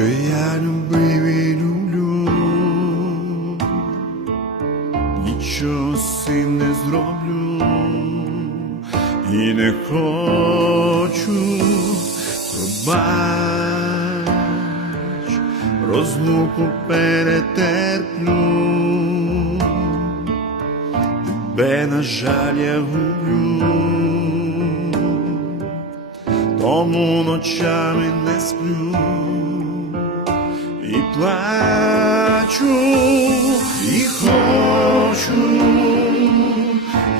що я любив і люблю, нічого з не зроблю. І не хочу пробач, розлуку перетерплю, тебе, на жаль, я гублю. Тому ночами не сплю і плачу, і хочу,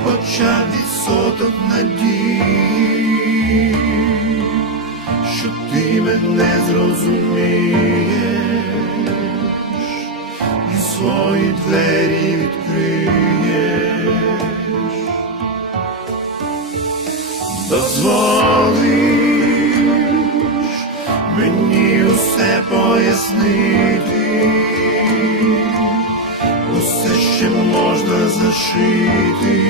хоча відсоток надії, що ти мене зрозумієш і свої двері відкриєш. дозволиш усе пояснити, усе ще можна зашити,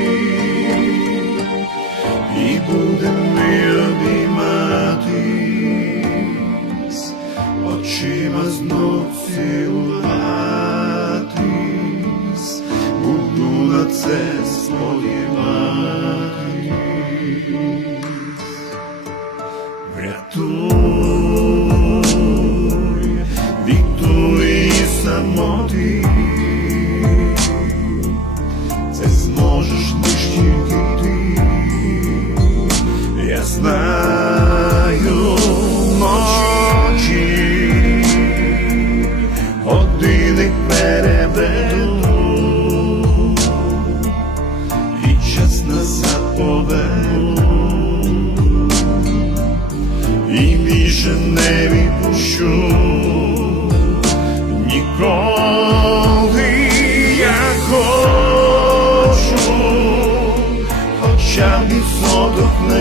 і будемо ми обійматись, очима знов цілуватись, буду на це сподіватись. Врятуй Я знаю ночі, години переберу, і час назад поведу І більше не відпущу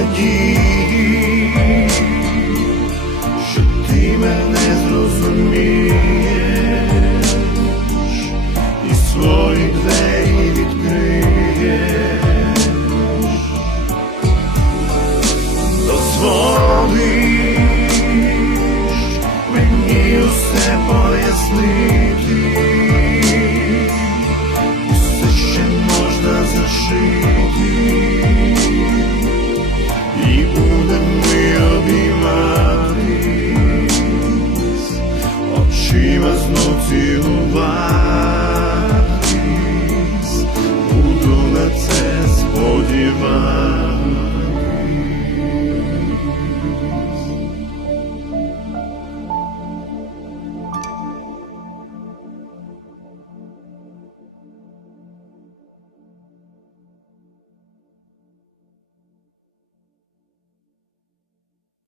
надії, що ти мене зрозумієш і свої двері відкриєш. очима знов цілуватись, буду на це сподіватись.